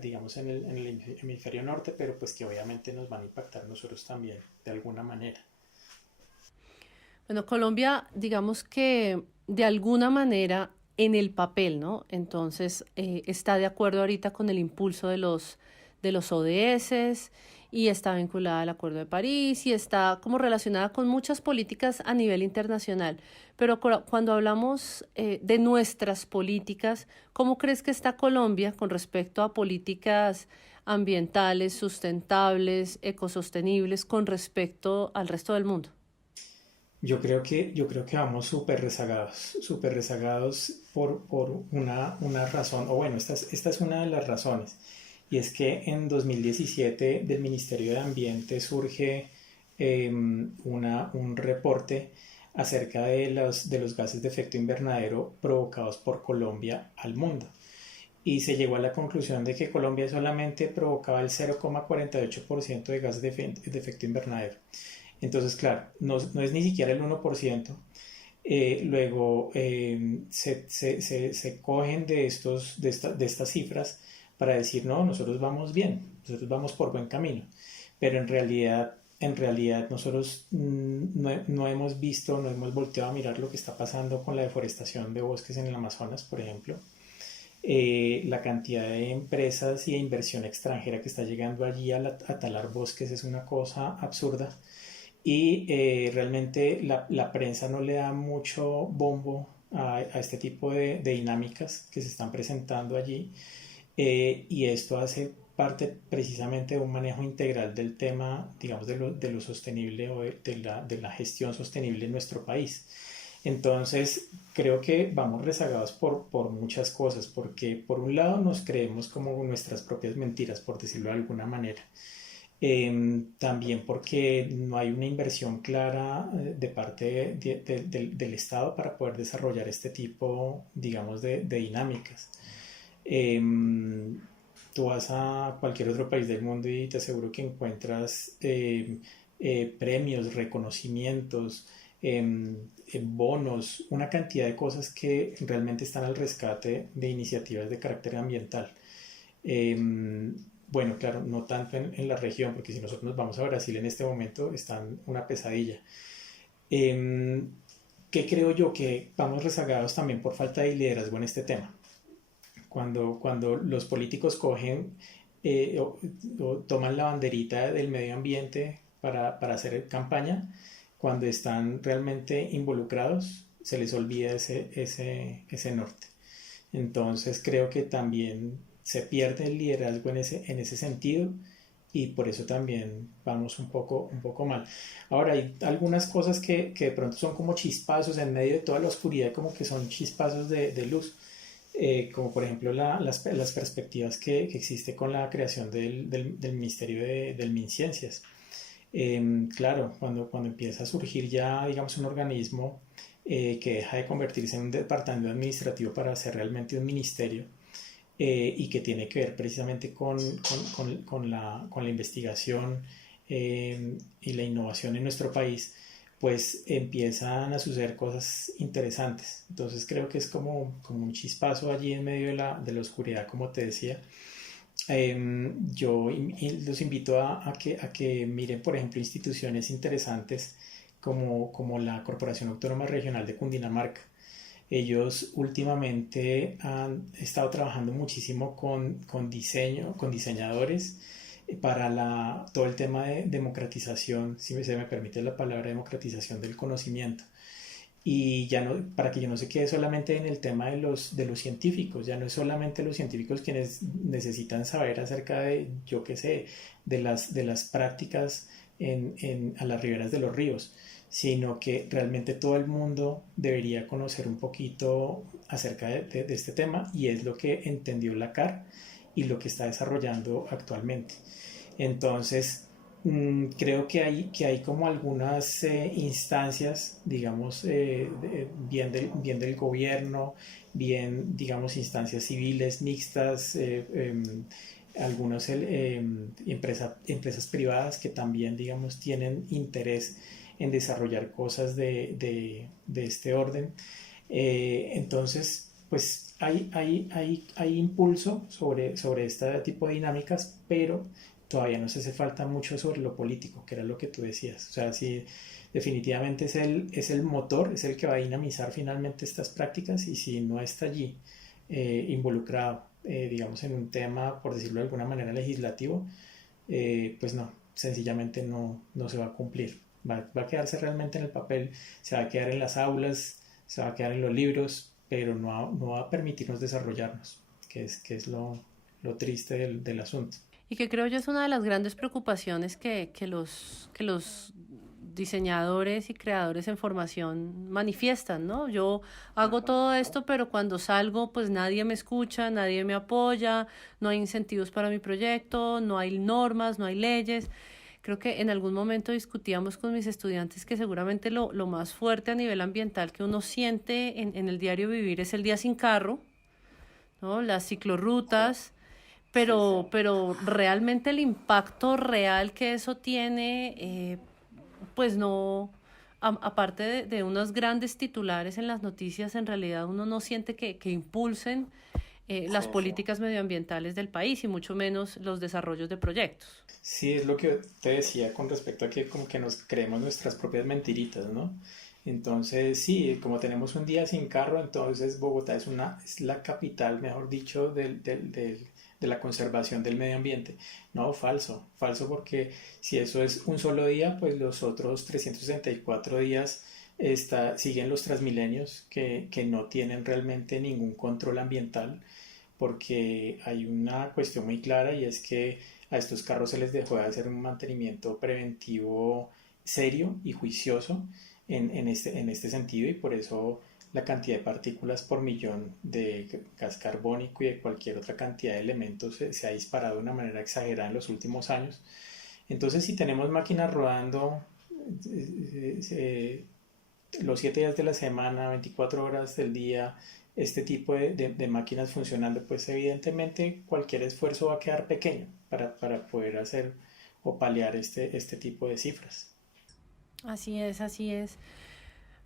digamos en el hemisferio norte, pero pues que obviamente nos van a impactar nosotros también de alguna manera. Bueno, Colombia, digamos que de alguna manera en el papel, ¿no? Entonces está de acuerdo ahorita con el impulso de los ODS y está vinculada al Acuerdo de París y está como relacionada con muchas políticas a nivel internacional. Pero cuando hablamos de nuestras políticas, ¿cómo crees que está Colombia con respecto a políticas ambientales, sustentables, ecosostenibles, con respecto al resto del mundo? Yo creo que vamos súper rezagados por una razón, o bueno, esta es una de las razones, y es que en 2017 del Ministerio de Ambiente surge un reporte acerca de los gases de efecto invernadero provocados por Colombia al mundo. Y se llegó a la conclusión de que Colombia solamente provocaba el 0,48% de gases de efecto invernadero. Entonces, claro, no es ni siquiera el 1%. Luego se cogen de estas cifras para decir, no, nosotros vamos bien, nosotros vamos por buen camino. Pero en realidad nosotros no hemos visto, no hemos volteado a mirar lo que está pasando con la deforestación de bosques en el Amazonas, por ejemplo. La cantidad de empresas y de inversión extranjera que está llegando allí a talar bosques es una cosa absurda. Y realmente la prensa no le da mucho bombo a este tipo de dinámicas que se están presentando allí, y esto hace parte precisamente de un manejo integral del tema, digamos, de lo sostenible o de la gestión sostenible en nuestro país. Entonces, creo que vamos rezagados por muchas cosas, porque por un lado nos creemos como nuestras propias mentiras, por decirlo de alguna manera. También porque no hay una inversión clara de parte del Estado para poder desarrollar este tipo, digamos, de dinámicas. Tú vas a cualquier otro país del mundo y te aseguro que encuentras premios, reconocimientos, bonos, una cantidad de cosas que realmente están al rescate de iniciativas de carácter ambiental. Bueno, claro, no tanto en la región, porque si nosotros nos vamos a Brasil en este momento, están una pesadilla. ¿Qué creo yo? Que vamos rezagados también por falta de liderazgo en este tema. Cuando los políticos cogen o toman la banderita del medio ambiente para hacer campaña, cuando están realmente involucrados, se les olvida ese norte. Entonces creo que también se pierde el liderazgo en ese sentido, y por eso también vamos un poco mal. Ahora, hay algunas cosas que de pronto son como chispazos en medio de toda la oscuridad, como que son chispazos de luz, como por ejemplo las perspectivas que existe con la creación del Ministerio del MinCiencias. Claro, cuando empieza a surgir ya, digamos, un organismo que deja de convertirse en un departamento administrativo para ser realmente un ministerio, y que tiene que ver precisamente con la investigación y la innovación en nuestro país, pues empiezan a suceder cosas interesantes. Entonces creo que es como un chispazo allí en medio de la oscuridad, como te decía. Yo los invito a que miren, por ejemplo, instituciones interesantes como la Corporación Autónoma Regional de Cundinamarca. Ellos últimamente han estado trabajando muchísimo con diseño, con diseñadores para todo el tema de democratización, si se me permite la palabra, democratización del conocimiento. Y ya no, para que yo no se quede solamente en el tema de los científicos, ya no es solamente los científicos quienes necesitan saber acerca de, yo qué sé, de las prácticas a las riberas de los ríos, sino que realmente todo el mundo debería conocer un poquito acerca de este tema, y es lo que entendió la CAR y lo que está desarrollando actualmente. Entonces, creo que hay como algunas instancias, digamos, bien del gobierno, bien, digamos, instancias civiles mixtas, algunas empresas privadas que también, digamos, tienen interés en desarrollar cosas de este orden. Entonces, pues hay impulso sobre este tipo de dinámicas, pero todavía nos hace falta mucho sobre lo político, que era lo que tú decías. O sea, sí, definitivamente es el motor, es el que va a dinamizar finalmente estas prácticas, y si no está allí involucrado, digamos, en un tema, por decirlo de alguna manera, legislativo, pues no, sencillamente no se va a cumplir. Va a quedarse realmente en el papel, se va a quedar en las aulas, se va a quedar en los libros, pero no va a permitirnos desarrollarnos, que es lo triste del asunto. Y que creo yo es una de las grandes preocupaciones que los diseñadores y creadores en formación manifiestan, ¿no? Yo hago todo esto, pero cuando salgo, pues nadie me escucha, nadie me apoya, no hay incentivos para mi proyecto, no hay normas, no hay leyes. Creo que en algún momento discutíamos con mis estudiantes que seguramente lo más fuerte a nivel ambiental que uno siente en el diario vivir es el día sin carro, ¿no? Las ciclorrutas, pero realmente el impacto real que eso tiene, pues no, aparte de unos grandes titulares en las noticias, en realidad uno no siente que impulsen las políticas medioambientales del país y mucho menos los desarrollos de proyectos. Sí, es lo que te decía con respecto a que como que nos creemos nuestras propias mentiritas, ¿no? Entonces, sí, como tenemos un día sin carro, entonces Bogotá es la capital, mejor dicho, de la conservación del medio ambiente. No, falso, falso, porque si eso es un solo día, pues los otros 364 días siguen los transmilenios que no tienen realmente ningún control ambiental, porque hay una cuestión muy clara, y es que a estos carros se les dejó de hacer un mantenimiento preventivo serio y juicioso en este sentido, y por eso la cantidad de partículas por millón de gas carbónico y de cualquier otra cantidad de elementos se ha disparado de una manera exagerada en los últimos años. Entonces, si tenemos máquinas rodando los 7 días de la semana, 24 horas del día, este tipo de máquinas funcionando, pues evidentemente cualquier esfuerzo va a quedar pequeño para poder hacer o paliar este tipo de cifras. Así es, así es.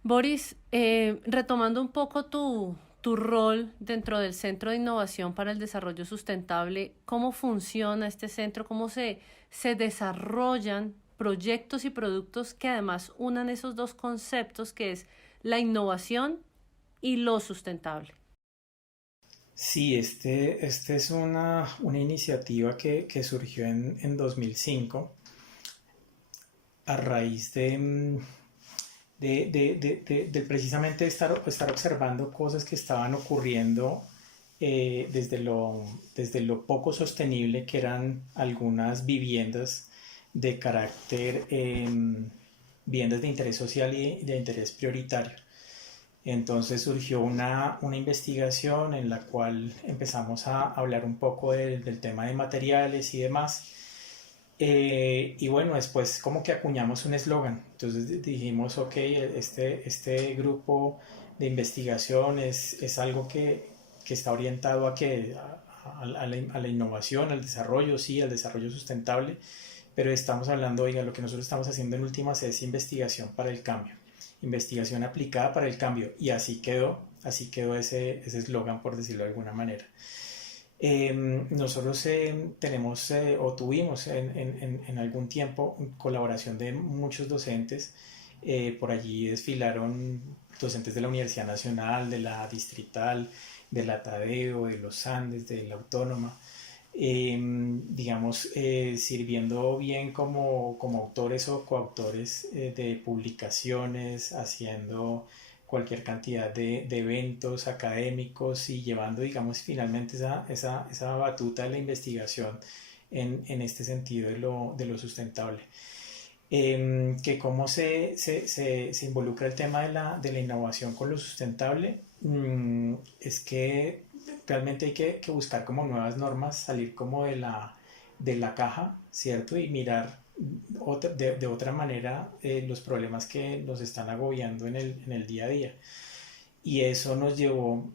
Boris, retomando un poco tu rol dentro del Centro de Innovación para el Desarrollo Sustentable, ¿cómo funciona este centro? ¿Cómo se desarrollan proyectos y productos que además unan esos dos conceptos que es la innovación y lo sustentable? Sí, este es una iniciativa que surgió en 2005 a raíz de precisamente estar observando cosas que estaban ocurriendo desde lo poco sostenible que eran algunas viviendas de carácter, viviendas de interés social y de interés prioritario. Entonces surgió una investigación en la cual empezamos a hablar un poco del tema de materiales y demás. Y bueno, después como que acuñamos un eslogan. Entonces dijimos, ok, este grupo de investigación es algo que está orientado a la innovación, al desarrollo, sí, al desarrollo sustentable, pero estamos hablando, oiga, lo que nosotros estamos haciendo en últimas es investigación para el cambio, investigación aplicada para el cambio, y así quedó ese eslogan, por decirlo de alguna manera. Nosotros tenemos o tuvimos en algún tiempo colaboración de muchos docentes. Por allí desfilaron docentes de la Universidad Nacional, de la Distrital, de la Tadeo, de los Andes, de la Autónoma, digamos, sirviendo bien como autores o coautores de publicaciones, haciendo cualquier cantidad de eventos académicos y llevando, digamos, finalmente esa batuta de la investigación en este sentido de lo sustentable. Que cómo se involucra el tema de la innovación con lo sustentable, es que realmente hay que buscar como nuevas normas, salir como de la caja, ¿cierto? Y mirar de otra manera los problemas que nos están agobiando en el día a día. Y eso nos llevó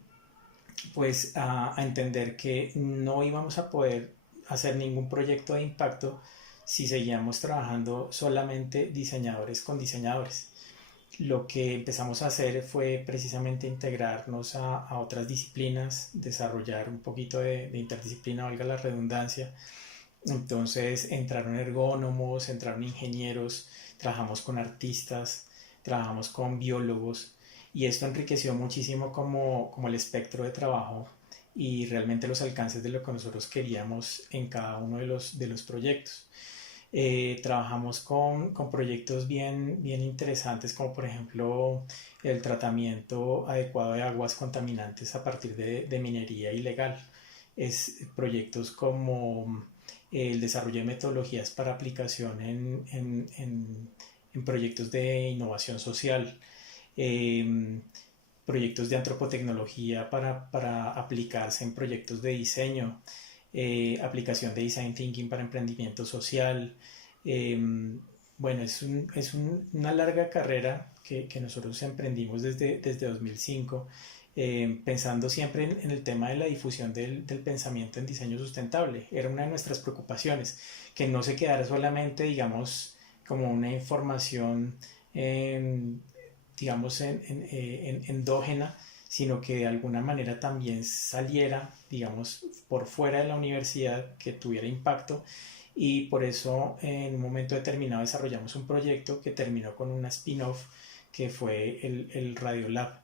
pues a entender que no íbamos a poder hacer ningún proyecto de impacto si seguíamos trabajando solamente diseñadores con diseñadores. Lo que empezamos a hacer fue precisamente integrarnos a otras disciplinas, desarrollar un poquito de interdisciplina, valga la redundancia. Entonces entraron ergónomos, entraron ingenieros, trabajamos con artistas, trabajamos con biólogos, y esto enriqueció muchísimo como el espectro de trabajo y realmente los alcances de lo que nosotros queríamos en cada uno de los proyectos. Trabajamos con proyectos bien interesantes, como por ejemplo el tratamiento adecuado de aguas contaminantes a partir de minería ilegal. Proyectos como el desarrollo de metodologías para aplicación en proyectos de innovación social, proyectos de antropotecnología para aplicarse en proyectos de diseño, aplicación de design thinking para emprendimiento social. Bueno, una larga carrera que nosotros emprendimos desde 2005, pensando siempre en el tema de la difusión del pensamiento en diseño sustentable. Era una de nuestras preocupaciones, que no se quedara solamente, digamos, como una información, digamos, endógena, sino que de alguna manera también saliera, digamos, por fuera de la universidad, que tuviera impacto. Y por eso en un momento determinado desarrollamos un proyecto que terminó con una spin-off que fue el Radiolab,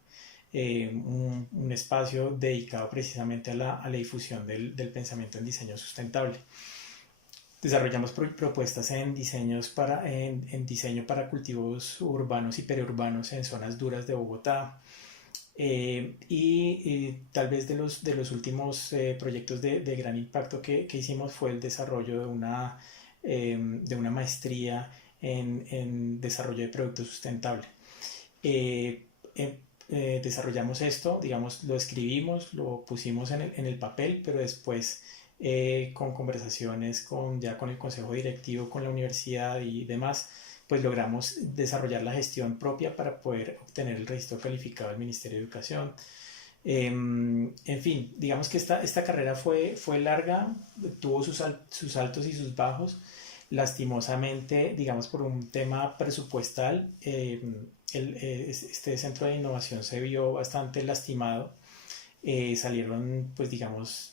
un espacio dedicado precisamente a la difusión del pensamiento en diseño sustentable. Desarrollamos propuestas en diseño para cultivos urbanos y periurbanos en zonas duras de Bogotá. Y tal vez de los últimos proyectos de gran impacto que hicimos fue el desarrollo de una maestría en desarrollo de productos sustentables. Desarrollamos esto, digamos, lo escribimos, lo pusimos en el papel, pero después con conversaciones ya con el consejo directivo, con la universidad y demás, pues logramos desarrollar la gestión propia para poder obtener el registro calificado del Ministerio de Educación. En fin, digamos que esta carrera fue larga, tuvo sus altos y sus bajos. Lastimosamente, digamos, por un tema presupuestal, este centro de innovación se vio bastante lastimado. Salieron, pues digamos,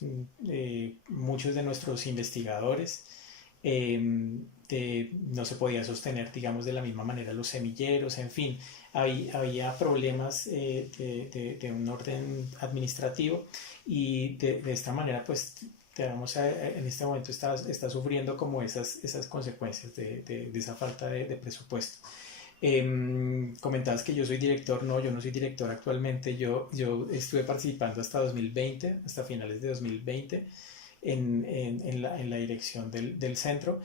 muchos de nuestros investigadores. No se podía sostener, digamos, de la misma manera los semilleros, en fin, había problemas de un orden administrativo, y de esta manera, pues, digamos, en este momento está sufriendo como esas consecuencias de esa falta de presupuesto. Comentabas que yo soy director. No, yo no soy director actualmente. Yo estuve participando hasta 2020, hasta finales de 2020, en la dirección del centro,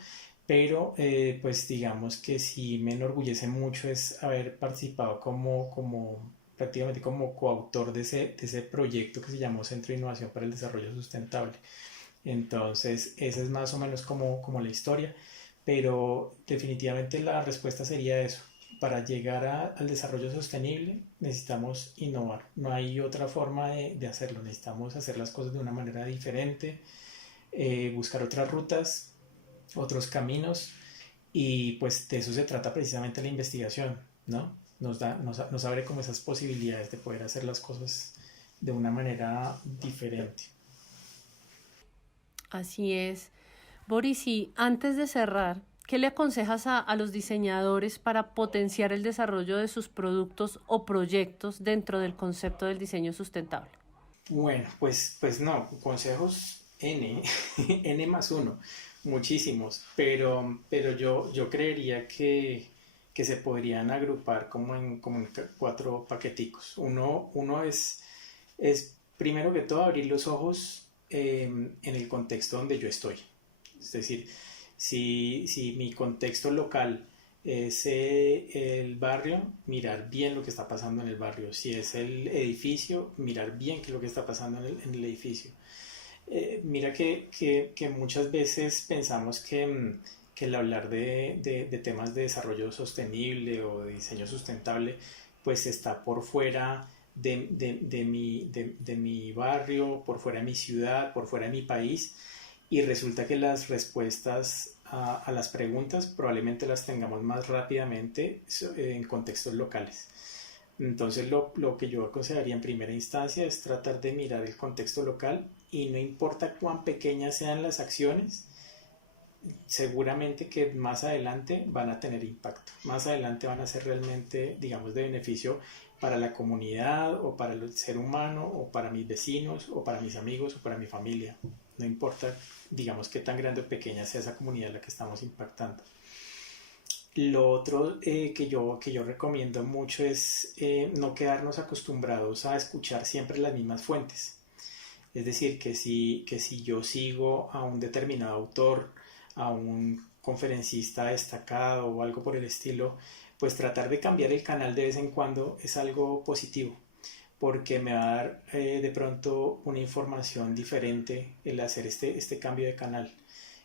pero pues digamos que sí me enorgullece mucho es haber participado prácticamente como coautor de ese proyecto que se llamó Centro de Innovación para el Desarrollo Sustentable. Entonces, esa es más o menos como la historia, pero definitivamente la respuesta sería eso. Para llegar al desarrollo sostenible necesitamos innovar. No hay otra forma de hacerlo. Necesitamos hacer las cosas de una manera diferente, buscar otras rutas, otros caminos, y pues de eso se trata precisamente la investigación, ¿no? Nos abre como esas posibilidades de poder hacer las cosas de una manera diferente. Así es. Boris, y antes de cerrar, ¿qué le aconsejas a los diseñadores para potenciar el desarrollo de sus productos o proyectos dentro del concepto del diseño sustentable? Bueno, pues no, consejos N, N más uno, muchísimos, pero yo creería que se podrían agrupar como en cuatro paqueticos. Uno es primero que todo abrir los ojos en el contexto donde yo estoy. Es decir, si mi contexto local es el barrio, mirar bien lo que está pasando en el barrio. Si es el edificio, mirar bien qué es lo que está pasando en el edificio. Mira que muchas veces pensamos que el hablar de temas de desarrollo sostenible o de diseño sustentable pues está por fuera de mi barrio, por fuera de mi ciudad, por fuera de mi país, y resulta que las respuestas a las preguntas probablemente las tengamos más rápidamente en contextos locales. Entonces lo que yo aconsejaría en primera instancia es tratar de mirar el contexto local, y no importa cuán pequeñas sean las acciones, seguramente que más adelante van a tener impacto, más adelante van a ser realmente, digamos, de beneficio para la comunidad o para el ser humano o para mis vecinos o para mis amigos o para mi familia. No importa, digamos, qué tan grande o pequeña sea esa comunidad en la que estamos impactando. Lo otro que yo recomiendo mucho es no quedarnos acostumbrados a escuchar siempre las mismas fuentes. Es decir, que si yo sigo a un determinado autor, a un conferencista destacado o algo por el estilo, pues tratar de cambiar el canal de vez en cuando es algo positivo, porque me va a dar de pronto una información diferente el hacer este cambio de canal.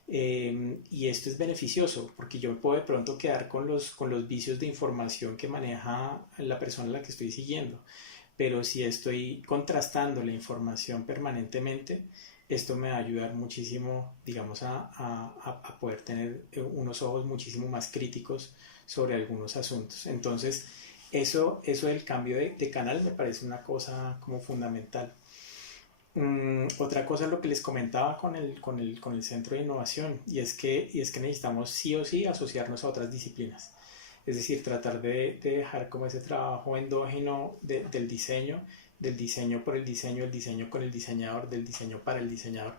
Y esto es beneficioso porque yo me puedo de pronto quedar con los vicios de información que maneja la persona a la que estoy siguiendo, pero si estoy contrastando la información permanentemente, esto me va a ayudar muchísimo, digamos, a poder tener unos ojos muchísimo más críticos sobre algunos asuntos. Entonces, eso del cambio de canal me parece una cosa como fundamental. Otra cosa es lo que les comentaba con el centro de innovación, y es que necesitamos sí o sí asociarnos a otras disciplinas. Es decir, tratar de dejar como ese trabajo endógeno del diseño por el diseño con el diseñador, del diseño para el diseñador.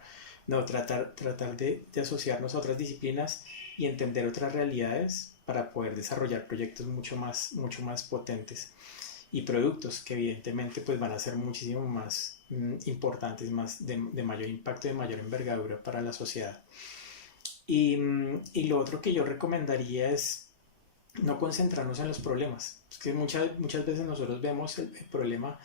No, tratar de asociarnos a otras disciplinas y entender otras realidades para poder desarrollar proyectos mucho más potentes y productos que evidentemente pues van a ser muchísimo más importantes, más de mayor impacto, de mayor envergadura para la sociedad. Y lo otro que yo recomendaría es no concentrarnos en los problemas. Es que muchas veces nosotros vemos el problema,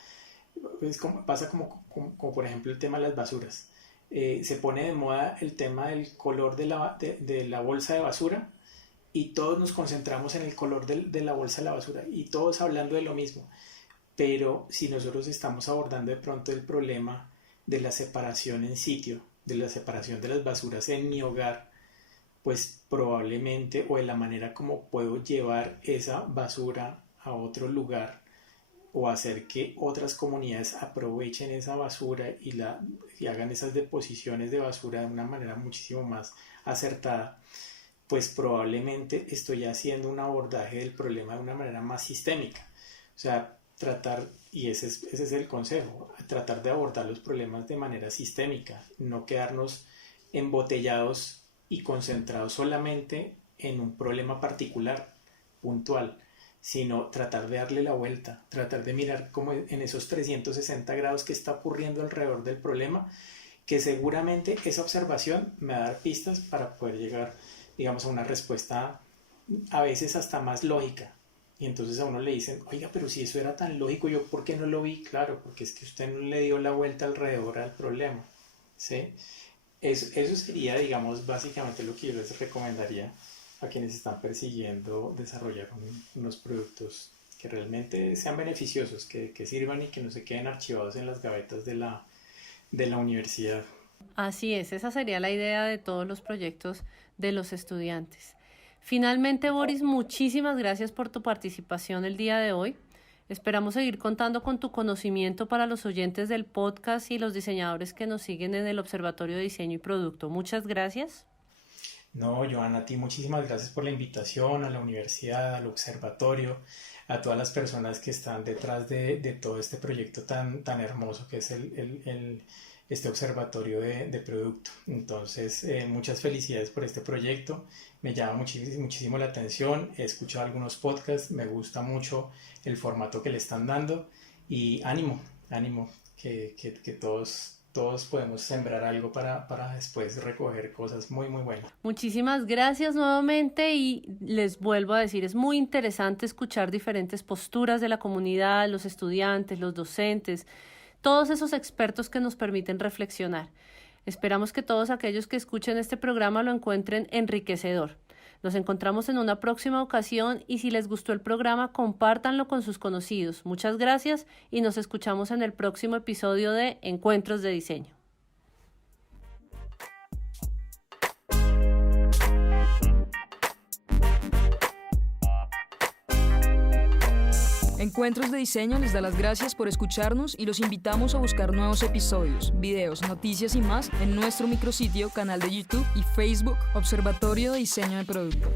pues pasa como por ejemplo el tema de las basuras. Se pone de moda el tema del color de la bolsa de basura, y todos nos concentramos en el color de la bolsa de la basura y todos hablando de lo mismo. Pero si nosotros estamos abordando de pronto el problema de la separación en sitio, de la separación de las basuras en mi hogar, pues probablemente, o de la manera como puedo llevar esa basura a otro lugar o hacer que otras comunidades aprovechen esa basura y hagan esas deposiciones de basura de una manera muchísimo más acertada, pues probablemente estoy haciendo un abordaje del problema de una manera más sistémica. O sea, y ese es el consejo, tratar de abordar los problemas de manera sistémica, no quedarnos embotellados y concentrados solamente en un problema particular, puntual, sino tratar de darle la vuelta, tratar de mirar como en esos 360 grados que está ocurriendo alrededor del problema, que seguramente esa observación me va a dar pistas para poder llegar, digamos, a una respuesta a veces hasta más lógica. Y entonces a uno le dicen, oiga, pero si eso era tan lógico, ¿yo por qué no lo vi? Claro, porque es que usted no le dio la vuelta alrededor al problema, ¿sí? Eso sería, digamos, básicamente lo que yo les recomendaría a quienes están persiguiendo desarrollar unos productos que realmente sean beneficiosos, que sirvan y que no se queden archivados en las gavetas de la universidad. Así es, esa sería la idea de todos los proyectos de los estudiantes. Finalmente, Boris, muchísimas gracias por tu participación el día de hoy. Esperamos seguir contando con tu conocimiento para los oyentes del podcast y los diseñadores que nos siguen en el Observatorio de Diseño y Producto. Muchas gracias. No, Johanna, a ti muchísimas gracias por la invitación, a la universidad, al observatorio, a todas las personas que están detrás de todo este proyecto tan hermoso que es este observatorio de producto. Entonces, muchas felicidades por este proyecto. Me llama muchísimo la atención. He escuchado algunos podcasts, me gusta mucho el formato que le están dando y ánimo, que todos podemos sembrar algo para después recoger cosas muy buenas. Muchísimas gracias nuevamente y les vuelvo a decir, es muy interesante escuchar diferentes posturas de la comunidad, los estudiantes, los docentes, todos esos expertos que nos permiten reflexionar. Esperamos que todos aquellos que escuchen este programa lo encuentren enriquecedor. Nos encontramos en una próxima ocasión y si les gustó el programa, compártanlo con sus conocidos. Muchas gracias y nos escuchamos en el próximo episodio de Encuentros de Diseño. Encuentros de Diseño les da las gracias por escucharnos y los invitamos a buscar nuevos episodios, videos, noticias y más en nuestro micrositio, canal de YouTube y Facebook Observatorio de Diseño de Producto.